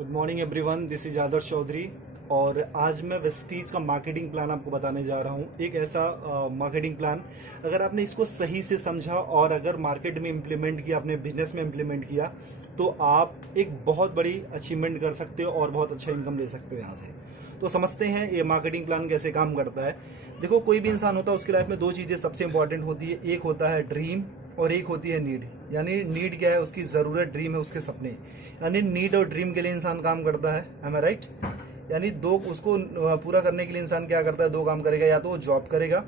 Good morning everyone, this is Adarsh Chaudhary. और आज मैं वेस्टीज का मार्केटिंग प्लान आपको बताने जा रहा हूँ। एक ऐसा मार्केटिंग प्लान, अगर आपने इसको सही से समझा और अगर मार्केट में इम्प्लीमेंट किया, अपने बिजनेस में इम्प्लीमेंट किया, तो आप एक बहुत बड़ी अचीवमेंट कर सकते हो और बहुत अच्छा इनकम ले सकते हो यहाँ से। तो समझते हैं ये मार्केटिंग प्लान कैसे काम करता है। देखो, कोई भी इंसान होता है, उसकी लाइफ में दो चीज़ें सबसे इंपॉर्टेंट होती है। एक होता है ड्रीम और एक होती है नीड। यानी नीड क्या है? उसकी ज़रूरत। ड्रीम है उसके सपने। यानी नीड और ड्रीम के लिए इंसान काम करता है। एम आई राइट? यानी दो, उसको पूरा करने के लिए इंसान क्या करता है? दो काम करेगा, या तो वो जॉब करेगा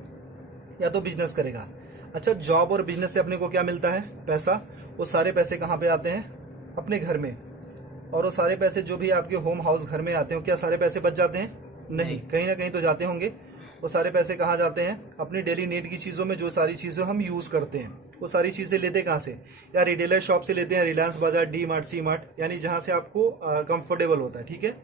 या तो बिजनेस करेगा। अच्छा, जॉब और बिजनेस से अपने को क्या मिलता है? पैसा। वो सारे पैसे कहाँ पे आते हैं? अपने घर में। और वो सारे पैसे जो भी आपके होम हाउस घर में आते हैं, क्या सारे पैसे बच जाते हैं? नहीं, कहीं ना कहीं तो जाते होंगे। वो सारे पैसे कहाँ जाते हैं? अपनी डेली नीड की चीज़ों में। जो सारी चीज़ें हम यूज़ करते हैं, वो सारी चीज़ें लेते कहाँ से? या रिटेलर शॉप से लेते हैं, रिलायंस बाजार, डी मार्ट, सी मार्ट, यानी जहाँ से आपको कंफर्टेबल होता है। ठीक है।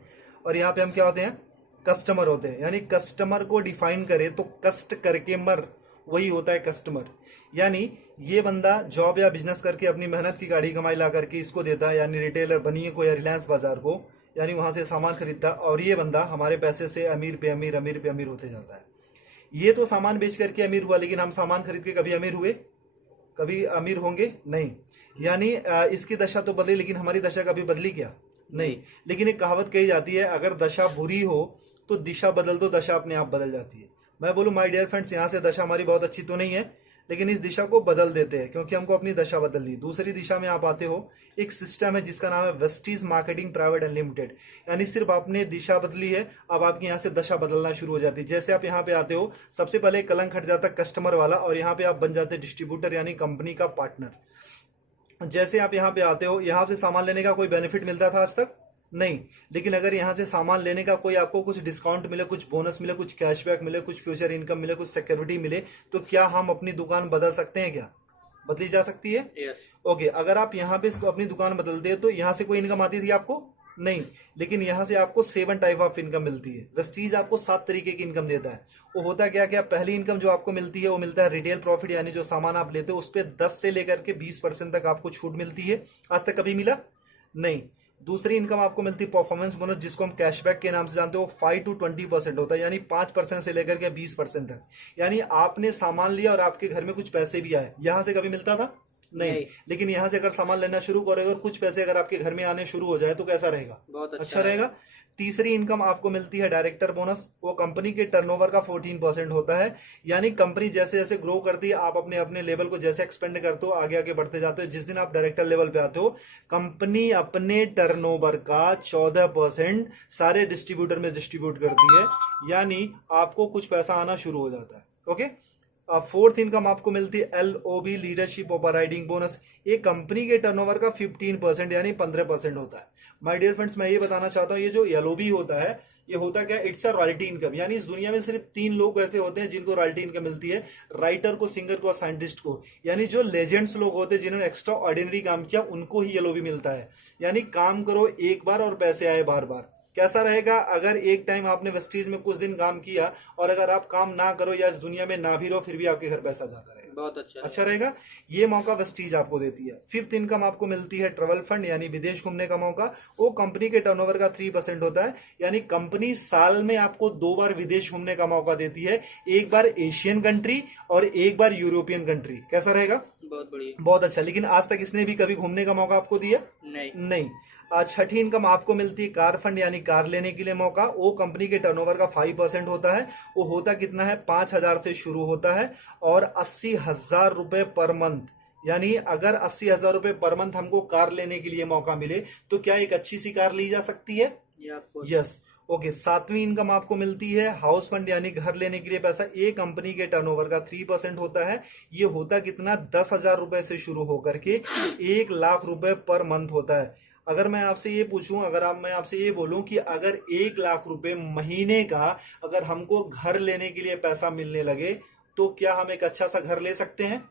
और यहाँ पे हम क्या होते हैं? कस्टमर होते हैं। यानी कस्टमर को डिफाइन करें तो कष्ट करके मर, वही होता है कस्टमर। यानी ये बंदा जॉब या बिजनेस करके अपनी मेहनत की गाड़ी कमाई ला करके इसको देता है, यानी रिटेलर बनिए को या रिलायंस बाजार को, यानी वहां से सामान खरीदता, और ये बंदा हमारे पैसे से अमीर पे अमीर, अमीर पे अमीर होते जाता है। ये तो सामान बेच करके अमीर हुआ, लेकिन हम सामान खरीद के कभी अमीर हुए? कभी अमीर होंगे? नहीं। यानी इसकी दशा तो बदली, लेकिन हमारी दशा कभी बदली क्या? नहीं। लेकिन एक कहावत कही जाती है, अगर दशा बुरी हो तो दिशा बदल दो, दशा अपने आप बदल जाती है। मैं बोलूं माय डियर फ्रेंड्स, यहाँ से दशा हमारी बहुत अच्छी तो नहीं है, लेकिन इस दिशा को बदल देते हैं, क्योंकि हमको अपनी दशा बदलनी। दूसरी दिशा में आप आते हो, एक सिस्टम है जिसका नाम है वेस्टीज मार्केटिंग प्राइवेट अनलिमिटेड। यानी सिर्फ आपने दिशा बदली है, अब आपकी यहाँ से दशा बदलना शुरू हो जाती है। जैसे आप यहाँ पे आते हो, सबसे पहले कलंक हट जाता है कस्टमर वाला, और यहाँ पे आप बन जाते हैं डिस्ट्रीब्यूटर, यानी कंपनी का पार्टनर। जैसे आप यहाँ पे आते हो, यहाँ से सामान लेने का कोई बेनिफिट मिलता था आज तक? नहीं। लेकिन अगर यहाँ से सामान लेने का कोई आपको कुछ डिस्काउंट मिले, कुछ बोनस मिले, कुछ कैशबैक मिले, कुछ फ्यूचर इनकम मिले, कुछ सिक्योरिटी मिले, तो क्या हम अपनी दुकान बदल सकते हैं? क्या बदली जा सकती है? यस। ओके। अगर आप यहाँ पे अपनी दुकान बदलते हैं तो यहाँ से कोई इनकम आती थी आपको? नहीं। लेकिन यहाँ से आपको 7 टाइप ऑफ इनकम मिलती है। वेस्टीज आपको 7 तरीके की इनकम देता है। वो होता क्या क्या? पहली इनकम जो आपको मिलती है वो मिलता है रिटेल प्रॉफिट, यानी जो सामान आप लेते हो उस पर 10 से लेकर के 20% तक आपको छूट मिलती है। आज तक कभी मिला? नहीं। दूसरी इनकम आपको मिलती है परफॉर्मेंस बोनस, जिसको हम कैशबैक के नाम से जानते हो। 5 to 20% होता है, यानी 5% से लेकर के 20% तक। यानी आपने सामान लिया और आपके घर में कुछ पैसे भी आए, यहां से कभी मिलता था? नहीं। लेकिन यहां से अगर सामान लेना शुरू करोगे और कुछ पैसे अगर आपके घर में आने शुरू हो जाए तो कैसा रहेगा? बहुत अच्छा रहेगा। तीसरी इनकम आपको मिलती है डायरेक्टर बोनस। वो कंपनी के टर्नओवर का 14% होता है। यानी कंपनी जैसे जैसे ग्रो करती है, आप अपने अपने लेवल को जैसे एक्सपेंड करते हो, आगे आगे बढ़ते जाते हो, जिस दिन आप डायरेक्टर लेवल पे आते हो, कंपनी अपने टर्नओवर का 14% सारे डिस्ट्रीब्यूटर में डिस्ट्रीब्यूट करती है। यानी आपको कुछ पैसा आना शुरू हो जाता है। ओके। फोर्थ इनकम आपको मिलती है LOB, लीडरशिप ओवरराइडिंग बोनस। एक कंपनी के टर्नओवर का 15% यानी 15% होता है। माय डियर फ्रेंड्स, मैं ये बताना चाहता हूँ, ये जो LOB होता है, ये होता क्या? It's a royalty income. यानी इस दुनिया में सिर्फ 3 लोग ऐसे होते हैं जिनको रॉयल्टी इनकम मिलती है, राइटर को, सिंगर को और साइंटिस्ट को। यानी जो लेजेंड्स लोग होते हैं, जिन्होंने एक्स्ट्रा ऑर्डिनरी काम किया, उनको ही LOB मिलता है। यानी काम करो एक बार और पैसे आए बार बार। कैसा रहेगा? अगर एक टाइम आपने वेस्टीज में कुछ दिन काम किया और अगर आप काम ना करो या इस दुनिया में ना भी रहो, फिर भी आपके घर पैसा जाता रहेगा। बहुत अच्छा रहेगा। ये मौका वेस्टीज आपको देती है। फिफ्थ इनकम आपको मिलती है ट्रेवल फंड, यानी विदेश घूमने का मौका। वो कंपनी के टर्नओवर का 3% होता है। यानी कंपनी साल में आपको 2 बार विदेश घूमने का मौका देती है, एक बार एशियन कंट्री और एक बार यूरोपियन कंट्री। कैसा रहेगा? बहुत बढ़िया। बहुत अच्छा। लेकिन आज तक इसने भी कभी घूमने का मौका आपको दिया? नहीं। छठी इनकम आपको मिलती है कार फंड, यानी कार लेने के लिए मौका। वो कंपनी के टर्नओवर का 5% होता है। वो होता कितना है? 5,000 से शुरू होता है और 80,000 रुपए पर मंथ। यानी अगर 80,000 रुपए पर मंथ हमको कार लेने के लिए मौका मिले, तो क्या एक अच्छी सी कार ली जा सकती है? यस। ओके। सातवीं इनकम आपको मिलती है हाउस फंड, यानी घर लेने के लिए पैसा। एक कंपनी के टर्नओवर का 3% होता है। ये होता कितना? 10,000 रुपए से शुरू होकर के 1,00,000 रुपए पर मंथ होता है। अगर मैं आपसे ये पूछूं, मैं आपसे ये बोलूं कि अगर 1,00,000 रुपए महीने का अगर हमको घर लेने के लिए पैसा मिलने लगे, तो क्या हम एक अच्छा सा घर ले सकते हैं?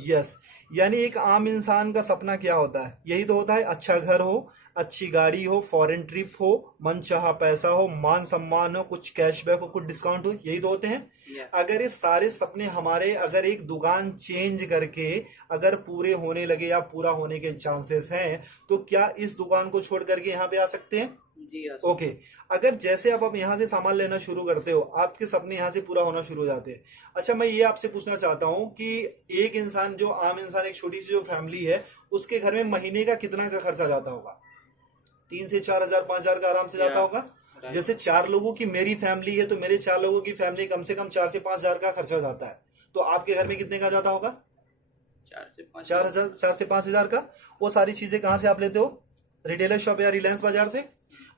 यस। यानी एक आम इंसान का सपना क्या होता है? यही तो होता है, अच्छा घर हो, अच्छी गाड़ी हो, फॉरेन ट्रिप हो, मनचाहा पैसा हो, मान सम्मान हो, कुछ कैशबैक हो, कुछ डिस्काउंट हो, यही तो होते हैं। अगर ये सारे सपने हमारे अगर एक दुकान चेंज करके अगर पूरे होने लगे या पूरा होने के चांसेस हैं, तो क्या इस दुकान को छोड़ करके यहाँ पे आ सकते हैं? जी ओके। अगर जैसे आप यहाँ से सामान लेना शुरू करते हो, आपके सपने यहाँ से पूरा होना शुरू हो जाते हैं। अच्छा, मैं ये आपसे पूछना चाहता हूँ कि एक इंसान, जो आम इंसान, एक छोटी सी जो फैमिली है, उसके घर में महीने का कितना का खर्चा जाता होगा? 3 से 4 हजार, 5 हजार का आराम से जाता होगा। जैसे 4 लोगों की मेरी फैमिली है, तो मेरे 4 लोगों की फैमिली कम से कम 4 से 5 हजार का खर्चा जाता है। तो आपके घर में कितने का जाता होगा? 4 से 5 हजार का। वो सारी चीजें कहाँ से आप लेते हो? रिटेलर शॉप या रिलायंस बाजार से।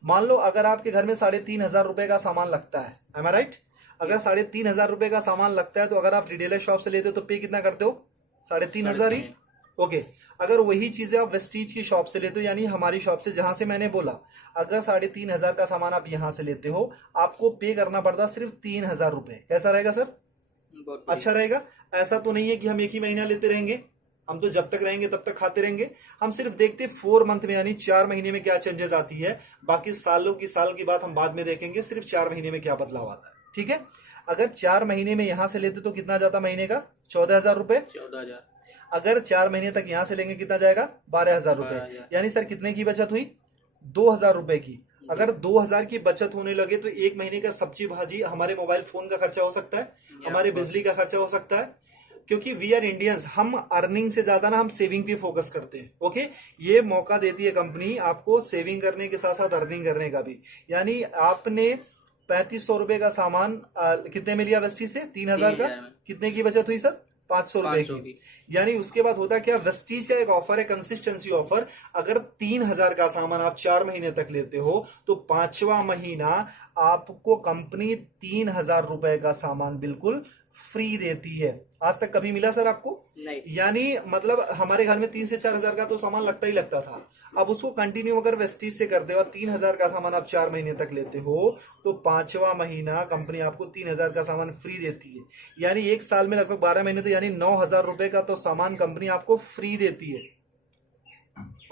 मान लो अगर आपके घर में 3,500 रुपए का सामान लगता है, एम आई राइट? अगर 3,500 रुपए का सामान लगता है, तो अगर आप रिटेलर शॉप से लेते हो तो पे कितना करते हो? 3,500 ही। ओके। अगर वही चीजें आप वेस्टीज की शॉप से लेते हो, यानी हमारी शॉप से, जहां से मैंने बोला, अगर 3,500 का सामान आप यहां से लेते हो, आपको पे करना पड़ता सिर्फ 3,000 रुपए। कैसा रहेगा सर? अच्छा रहेगा। ऐसा तो नहीं है कि हम एक ही महीना लेते रहेंगे, हम तो जब तक रहेंगे तब तक खाते रहेंगे। हम सिर्फ देखते 4 मंथ में, यानी 4 महीने में क्या चेंजेस आती है। बाकी सालों की साल की बात हम बाद में देखेंगे, सिर्फ 4 महीने में क्या बदलाव आता है। ठीक है। अगर 4 महीने में यहां से लेते तो कितना जाता महीने का? 14,000 रुपए। 14,000। अगर 4 महीने तक यहां से लेंगे कितना जाएगा? 12,000 रुपए। यानी सर कितने की बचत हुई? 2,000 रुपए की। अगर 2,000 की बचत होने लगे तो एक महीने का सब्जी भाजी, हमारे मोबाइल फोन का खर्चा हो सकता है, हमारे बिजली का खर्चा हो सकता है। क्योंकि वी आर इंडियंस, हम अर्निंग से ज्यादा ना हम सेविंग पे फोकस करते हैं। ओके। ये मौका देती है कंपनी आपको सेविंग करने के साथ साथ अर्निंग करने का भी। यानी आपने 3,500 रुपए का सामान कितने में लिया वेस्टीज से? 3,000 का। कितने की बचत हुई सर? 500 रुपए की। यानी उसके बाद होता क्या, वेस्टीज का एक ऑफर है, कंसिस्टेंसी ऑफर। अगर 3,000 का सामान आप 4 महीने तक लेते हो, तो 5वां महीना आपको कंपनी 3,000 रुपए का सामान बिल्कुल फ्री देती है। आज तक कभी मिला सर आपको? नहीं। यानी मतलब हमारे घर में 3 से 4 हजार का तो सामान लगता ही लगता था। अब उसको कंटिन्यू अगर वेस्टीज से करते हो, 3,000 का सामान आप 4 महीने तक लेते हो, तो 5वां महीना कंपनी आपको 3,000 का सामान फ्री देती है। यानी एक साल में लगभग 12 महीने, तो यानी 9,000 रुपए का तो सामान कंपनी आपको फ्री देती है।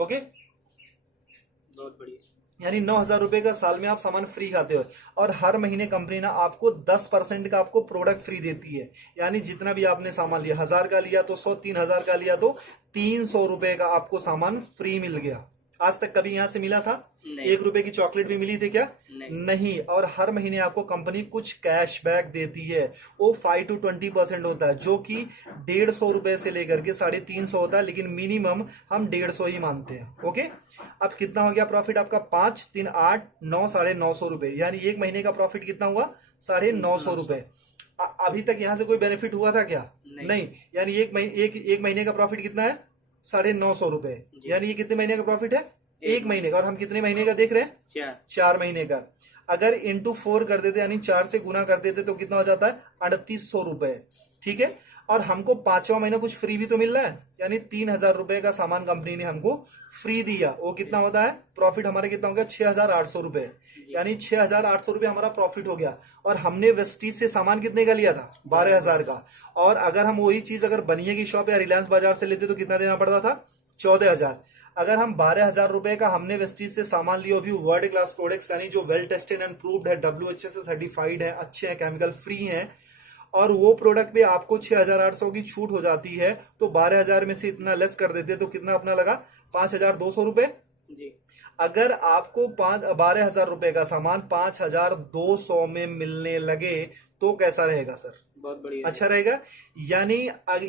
ओके। बहुत बढ़िया। यानी 9,000 रुपए का साल में आप सामान फ्री खाते हो। और हर महीने कंपनी ना आपको 10% का आपको प्रोडक्ट फ्री देती है। यानी जितना भी आपने सामान लिया, 1,000 का लिया तो 100, 3,000 का लिया तो 300 रुपए का आपको सामान फ्री मिल गया। आज तक कभी यहां से मिला था? 1 रुपए की चॉकलेट भी मिली थी क्या? नहीं। और हर महीने आपको कंपनी कुछ कैशबैक देती है, वो 5 to 20% होता है, जो कि 150 रुपए से लेकर के 350 होता है, लेकिन मिनिमम हम 150 ही मानते हैं। ओके। अब कितना हो गया प्रॉफिट आपका? 5, 3, 8, 9, 950 रुपए। यानी एक महीने का प्रॉफिट कितना हुआ? 950 रुपए। अभी तक यहां से कोई बेनिफिट हुआ था क्या? नहीं। यानी एक महीने का प्रॉफिट कितना है? 950 रुपए। यानी ये कितने महीने का प्रॉफिट है? एक महीने का। और हम कितने महीने का देख रहे हैं? 4 महीने का। अगर इंटू 4 कर देते, यानी 4 से गुना कर देते, तो कितना हो जाता है? 3,800 रुपए। ठीक है। और हमको 5वां महीना कुछ फ्री भी तो मिल रहा है, यानी 3,000 रुपए का सामान कंपनी ने हमको फ्री दिया। वो कितना होता है? प्रॉफिट हमारे कितना हो गया? 6,800 रुपए। यानी 6,800 रुपए हमारा प्रॉफिट हो गया। और हमने वेस्टीज से सामान कितने का लिया था? 12,000 का। और अगर हम वही चीज अगर बनिए की शॉप या रिलायंस बाजार से लेते तो कितना देना पड़ता था? 14,000। अगर हम 12,000 रुपए का हमने वेस्टीज से सामान लिया, भी वर्ल्ड क्लास प्रोडक्ट्स, यानी जो वेल टेस्टेड एंड प्रूव्ड है, WHA से सर्टिफाइड है, अच्छे हैं, केमिकल फ्री हैं, और वो प्रोडक्ट पे आपको 6,800 की छूट हो जाती है, तो 12,000 में से इतना लेस कर देते तो कितना अपना लगा? 5,200 रुपए। अगर आपको 12,000 रुपए का सामान 5,200 में मिलने लगे तो कैसा रहेगा सर? बहुत बढ़िया। अच्छा रहेगा। यानी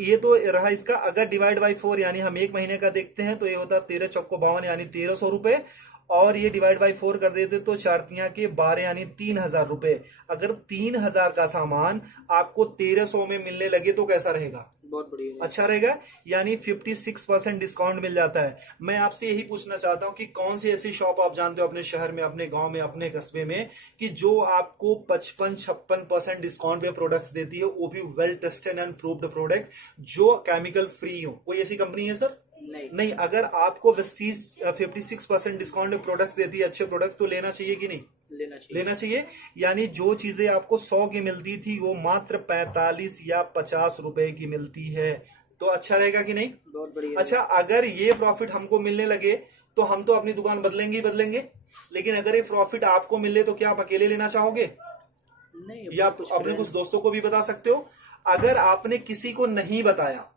ये तो रहा इसका। अगर डिवाइड बाई 4, यानी हम एक महीने का देखते हैं, तो ये होता है 13 चौको 52, यानी 1,300 रुपए। और ये डिवाइड बाई 4 कर देते तो 4 के 12, यानी 3,000 रुपए। अगर 3,000 का सामान आपको 1,300 में मिलने लगे तो कैसा रहेगा? बहुत बढ़िया। अच्छा रहेगा। यानी 56% डिस्काउंट मिल जाता है। मैं आपसे यही पूछना चाहता हूं कि कौन सी ऐसी शॉप आप जानते हो अपने शहर में, अपने गांव में, अपने कस्बे में, कि जो आपको 55-56% डिस्काउंट पे प्रोडक्ट्स देती है, वो भी well tested and proved product, जो केमिकल फ्री हो? कोई ऐसी कंपनी है सर? नहीं। अगर आपको वेस्टीज 56% डिस्काउंट में प्रोडक्ट्स देती है, अच्छे प्रोडक्ट्स, तो लेना चाहिए कि नहीं? लेना चाहिए। यानी जो चीजें आपको 100 की मिलती थी, वो मात्र 45 या 50 रुपए की मिलती है। तो अच्छा रहेगा कि नहीं? बहुत बढ़िया। अच्छा, अगर ये प्रॉफिट हमको मिलने लगे तो हम तो अपनी दुकान बदलेंगे ही बदलेंगे, लेकिन अगर ये प्रॉफिट आपको मिले तो क्या आप अकेले लेना चाहोगे, नहीं, या आप अपने कुछ दोस्तों को भी बता सकते हो? अगर आपने किसी को नहीं बताया,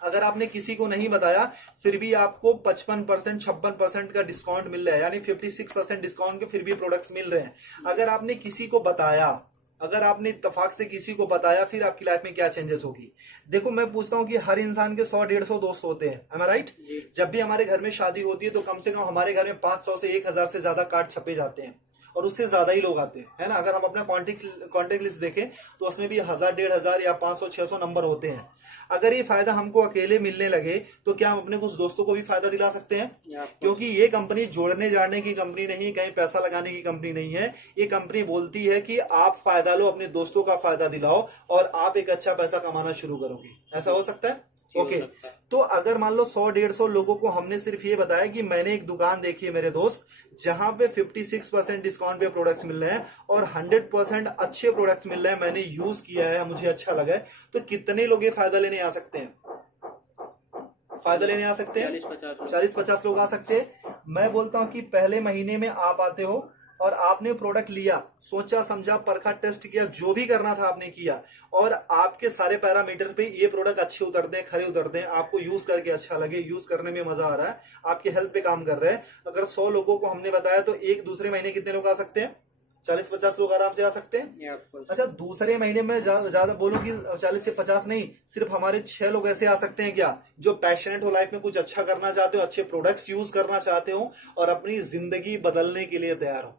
अगर आपने किसी को नहीं बताया फिर भी आपको 55% 56% का डिस्काउंट मिल रहा है, यानी 56% डिस्काउंट के फिर भी प्रोडक्ट्स मिल रहे हैं। अगर आपने किसी को बताया, अगर आपने इत्तेफाक से किसी को बताया, फिर आपकी लाइफ में क्या चेंजेस होगी? देखो, मैं पूछता हूं कि हर इंसान के 100-150 दोस्त होते हैं, am I right? जब भी हमारे घर में शादी होती है तो कम से कम हमारे घर में 500 से 1000 से ज्यादा कार्ड छपे जाते हैं, और उससे ज्यादा ही लोग आते हैं, है ना? अगर हम अपना कॉन्टेक्ट लिस्ट देखें तो उसमें भी 1000-1500 या 500-600 नंबर होते हैं। अगर ये फायदा हमको अकेले मिलने लगे तो क्या हम अपने कुछ दोस्तों को भी फायदा दिला सकते हैं? क्योंकि ये कंपनी जोड़ने जाने की कंपनी नहीं, कहीं पैसा लगाने की कंपनी नहीं है। ये कंपनी बोलती है कि आप फायदा लो, अपने दोस्तों का फायदा दिलाओ और आप एक अच्छा पैसा कमाना शुरू करोगे। ऐसा हो सकता है? ओके, तो अगर मान लो 100-150 लोगों को हमने सिर्फ ये बताया कि मैंने एक दुकान देखी है मेरे दोस्त, जहां पे 56% डिस्काउंट पे प्रोडक्ट्स मिल रहे हैं और 100% अच्छे प्रोडक्ट्स मिल रहे हैं, मैंने यूज किया है, मुझे अच्छा लगा है, तो कितने लोग ये फायदा लेने आ सकते हैं? फायदा लेने आ सकते हैं 40-50 लोग आ सकते हैं। मैं बोलता हूं कि पहले महीने में आप आते हो और आपने प्रोडक्ट लिया, सोचा समझा, परखा, टेस्ट किया, जो भी करना था आपने किया, और आपके सारे पैरामीटर पे ये प्रोडक्ट अच्छे उतरते हैं, खरे उतरते हैं, आपको यूज करके अच्छा लगे, यूज करने में मजा आ रहा है, आपके हेल्थ पे काम कर रहे हैं। अगर 100 लोगों को हमने बताया तो एक दूसरे महीने कितने लोग आ सकते हैं? 40-50 लोग आराम से आ सकते हैं। अच्छा, दूसरे महीने में ज्यादा बोलो कि 40 से 50 नहीं, सिर्फ हमारे 6 लोग ऐसे आ सकते हैं क्या, जो पैशनेट हो, लाइफ में कुछ अच्छा करना चाहते हो, अच्छे प्रोडक्ट्स यूज करना चाहते हो और अपनी जिंदगी बदलने के लिए तैयार हो।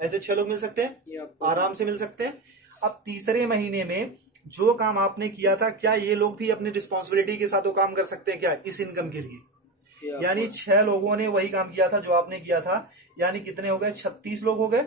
ऐसे 6 लोग मिल सकते हैं, आराम से मिल सकते हैं। अब तीसरे महीने में जो काम आपने किया था, क्या ये लोग भी अपनी रिस्पॉन्सिबिलिटी के साथ वो काम कर सकते हैं क्या इस इनकम के लिए? यानी 6 लोगों ने वही काम किया था जो आपने किया था, यानी कितने हो गए? 36 लोग हो गए।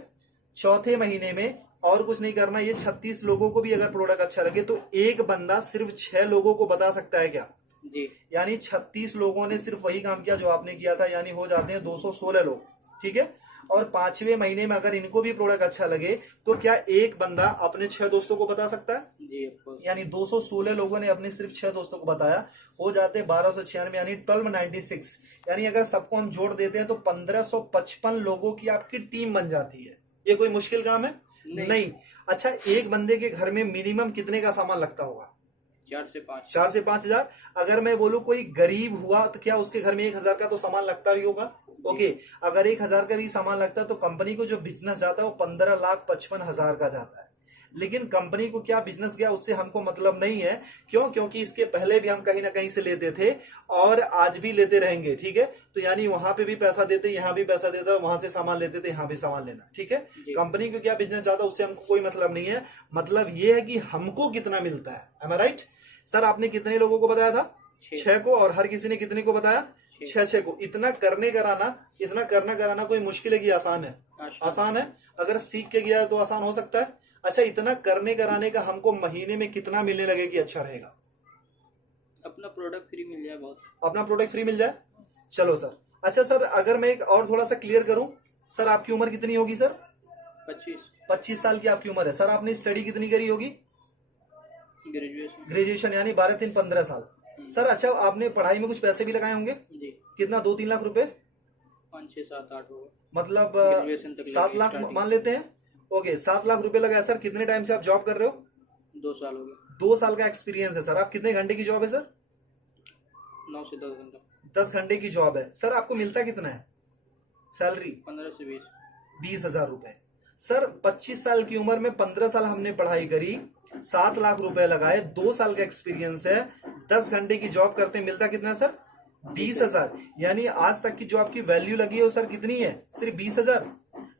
चौथे महीने में और कुछ नहीं करना, ये 36 लोगों को भी अगर प्रोडक्ट अच्छा लगे तो एक बंदा सिर्फ 6 लोगों को बता सकता है क्या जी? यानी 36 लोगों ने सिर्फ वही काम किया जो आपने किया था, यानी हो जाते हैं 216 लोग, ठीक है? और 5वें महीने में अगर इनको भी प्रोडक्ट अच्छा लगे तो क्या एक बंदा अपने 6 दोस्तों को बता सकता है जी? यानी 216 लोगों ने अपने सिर्फ 6 दोस्तों को बताया, हो जाते 1296, यानी 1296। यानी अगर सबको हम जोड़ देते हैं तो 1555 लोगों की आपकी टीम बन जाती है। ये कोई मुश्किल काम है? नहीं। अच्छा, एक बंदे के घर में मिनिमम कितने का सामान लगता होगा? 4 से 5 हजार। अगर मैं बोलूं कोई गरीब हुआ तो क्या उसके घर में 1000 का तो सामान लगता ही होगा? ओके, अगर 1000 का भी सामान लगता है तो कंपनी को जो बिजनेस जाता है वो 15,55,000 का जाता है। लेकिन कंपनी को क्या बिजनेस गया उससे हमको मतलब नहीं है। क्यों? क्योंकि इसके पहले भी हम कहीं ना कहीं से लेते थे और आज भी लेते रहेंगे, ठीक है? तो यानी वहां पे भी पैसा देते, यहाँ भी पैसा देता, वहां से सामान लेते थे, यहाँ भी सामान लेना, ठीक है? कंपनी को क्या बिजनेस जाता उससे हमको कोई मतलब नहीं है। मतलब ये है कि हमको कितना मिलता है। एम आई राइट? सर, आपने कितने लोगों को बताया था? 6 को। और हर किसी ने कितने को बताया? 6 को। इतना करने कराना कोई मुश्किल है कि आसान है? आसान है। अगर सीख के गया तो आसान हो सकता है। अच्छा, इतना करने कराने का हमको महीने में कितना मिलने लगे कि अच्छा रहेगा? अपना प्रोडक्ट फ्री मिल जाए। बहुत अपना प्रोडक्ट फ्री मिल जाए। चलो सर। अच्छा सर, अगर मैं एक और थोड़ा सा क्लियर करूं, सर आपकी उम्र कितनी होगी सर? 25 साल की आपकी उम्र है। सर, आपने स्टडी कितनी करी होगी? ग्रेजुएशन, यानी 12-3-15 साल। सर, अच्छा, आपने पढ़ाई में कुछ पैसे भी लगाए होंगे जी? कितना? 2-3 लाख रुपए? 5-6-7-8 होगा, मतलब 7 लाख मान लेते हैं। ओके, 7 लाख रुपए लगाया। सर, कितने टाइम से आप जॉब कर रहे हो? 2 साल हो गए। 2 साल का एक्सपीरियंस है। सर, आप कितने घंटे की जॉब है सर? 9 से 10 घंटा। 10 घंटे की जॉब है। सर, आपको मिलता कितना है सैलरी? 15 से 20 हजार रुपए। सर, 25 साल की उम्र में 15 साल हमने पढ़ाई करी, 7 लाख रुपए लगाए, 2 साल का एक्सपीरियंस है, 10 घंटे की जॉब करते, मिलता कितना है सर? 20 हजार। यानी आज तक की जो आपकी वैल्यू लगी है वो सर कितनी है? सिर्फ 20 हजार।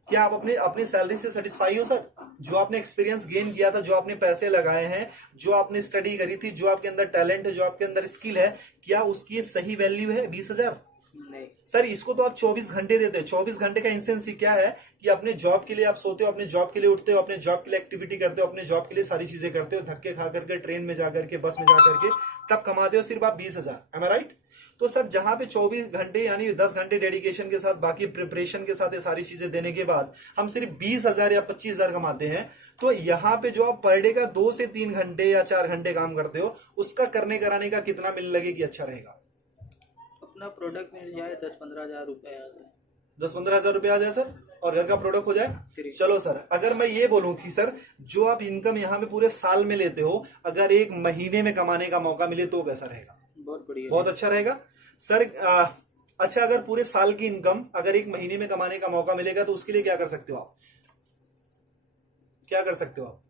क्या आप अपनी सैलरी से सेटिस्फाई हो सर? जो आपने एक्सपीरियंस गेन किया था, जो आपने पैसे लगाए हैं, जो आपने स्टडी करी थी, जो आपके अंदर टैलेंट है, जो आपके अंदर स्किल है, क्या उसकी सही वैल्यू है 20 हजार? नहीं। सर इसको तो आप 24 घंटे देते हैं। 24 घंटे का इंसेंस क्या है कि अपने जॉब के लिए आप सोते हो, अपने जॉब के लिए उठते हो, अपने जॉब के लिए एक्टिविटी करते हो, अपने जॉब के लिए सारी चीजें करते हो, धक्के खा करके ट्रेन में जाकर के, बस में जाकर के, तब कमाते हो सिर्फ आप 20,000। एम आई राइट? तो सर जहां पे 24 घंटे यानी 10 घंटे डेडिकेशन के साथ, बाकी प्रिपरेशन के साथ ये सारी चीजें देने के बाद हम सिर्फ 20,000 या 25,000 कमाते हैं, तो यहाँ पे जो आप पर डे का 2 से 3 घंटे या 4 घंटे काम करते हो, उसका करने कराने का कितना मिल लगे कि अच्छा रहेगा? अपना प्रोडक्ट मिल जाए 10-15 हज़ार रुपए आ जाए। 10-15 हजार रुपए आ जाए सर, और घर का प्रोडक्ट हो जाए। फ्री। चलो सर, अगर मैं ये बोलूं कि सर जो आप इनकम यहाँ पे पूरे साल में लेते हो, अगर एक महीने में कमाने का मौका मिले तो कैसा रहेगा? बहुत बढ़िया। बहुत अच्छा रहेगा सर। अच्छा, अगर पूरे साल की इनकम अगर एक महीने में कमाने का मौका मिलेगा तो उसके लिए क्या कर सकते हो आप? क्या कर सकते हो आप?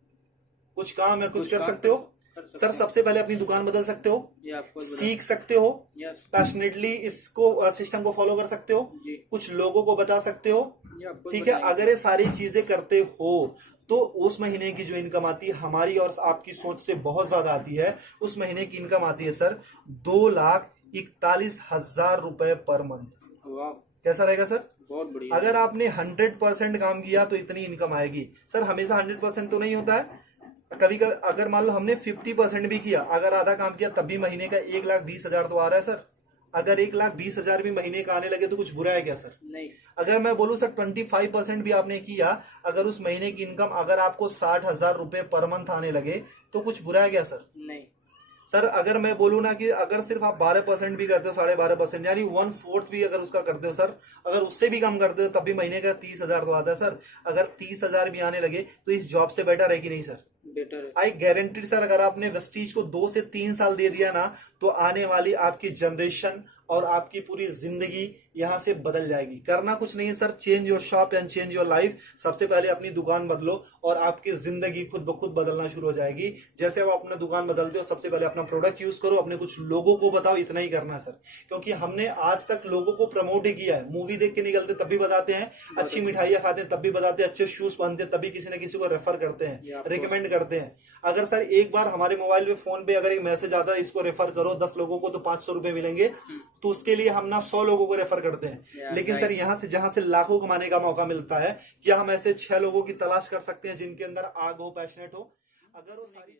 कुछ काम है, कुछ कर सकते हो सर। सबसे पहले अपनी दुकान बदल सकते हो, सीख सकते हो, पैशनेटली इसको सिस्टम को फॉलो कर सकते हो, कुछ लोगों को बता सकते हो, ठीक है। अगर ये सारी चीजें करते हो तो उस महीने की जो इनकम आती है हमारी और आपकी सोच से बहुत ज्यादा आती है। उस महीने की इनकम आती है सर 2,41,000 रुपए पर मंथ। वाह, कैसा रहेगा सर? बहुत बढ़िया। अगर आपने 100% काम किया तो इतनी इनकम आएगी सर। हमेशा 100% तो नहीं होता है, कभी कभी अगर मान लो हमने 50% भी किया, अगर आधा काम किया, तब भी महीने का 1,20,000 तो आ रहा है सर। अगर 1,20,000 भी महीने का आने लगे तो कुछ बुरा है क्या सर? नहीं। अगर मैं बोलूं सर 25% भी आपने किया, अगर उस महीने की इनकम अगर आपको 60,000 रुपए पर मंथ आने लगे तो कुछ बुरा है क्या सर? नहीं सर अगर मैं बोलूं ना कि अगर सिर्फ आप 12% भी करते हो, 12.5% यानी 1/4 भी अगर उसका करते हो सर, अगर उससे भी कम करते हो तब भी महीने का 30,000 तो आता है सर। अगर 30,000 भी आने लगे तो इस जॉब से बेटर है कि नहीं सर? बेटर है। आई गारंटी सर, अगर आपने वेस्टीज को 2 से 3 साल दे दिया ना, तो आने वाली आपकी जनरेशन और आपकी पूरी जिंदगी यहां से बदल जाएगी। करना कुछ नहीं है sir, change your shop and change your life. सबसे पहले अपनी दुकान बदलो और आपकी जिंदगी खुद ब खुद बदलना शुरू हो जाएगी। जैसे आप अपना दुकान बदलते हो, सबसे पहले अपना प्रोडक्ट यूज करो, अपने कुछ लोगों को बताओ, इतना ही करना है सर। क्योंकि हमने आज तक लोगों को प्रमोट ही किया है। मूवी देख के निकलते तब भी बताते हैं, अच्छी मिठाइयां खाते हैं तब भी बताते हैं, अच्छे शूज पहनते हैं तभी किसी न किसी को रेफर करते हैं, रिकमेंड करते हैं। अगर सर एक बार हमारे मोबाइल पे, फोन पे अगर एक मैसेज आता है इसको रेफर करो 10 लोगों को तो 500 रुपए मिलेंगे, तो उसके लिए हम ना 100 लोगों को रेफर करते हैं। लेकिन सर यहाँ से जहां से लाखों कमाने का मौका मिलता है, क्या हम ऐसे 6 लोगों की तलाश कर सकते हैं जिनके अंदर आग हो, पैशनेट हो? अगर वो सारी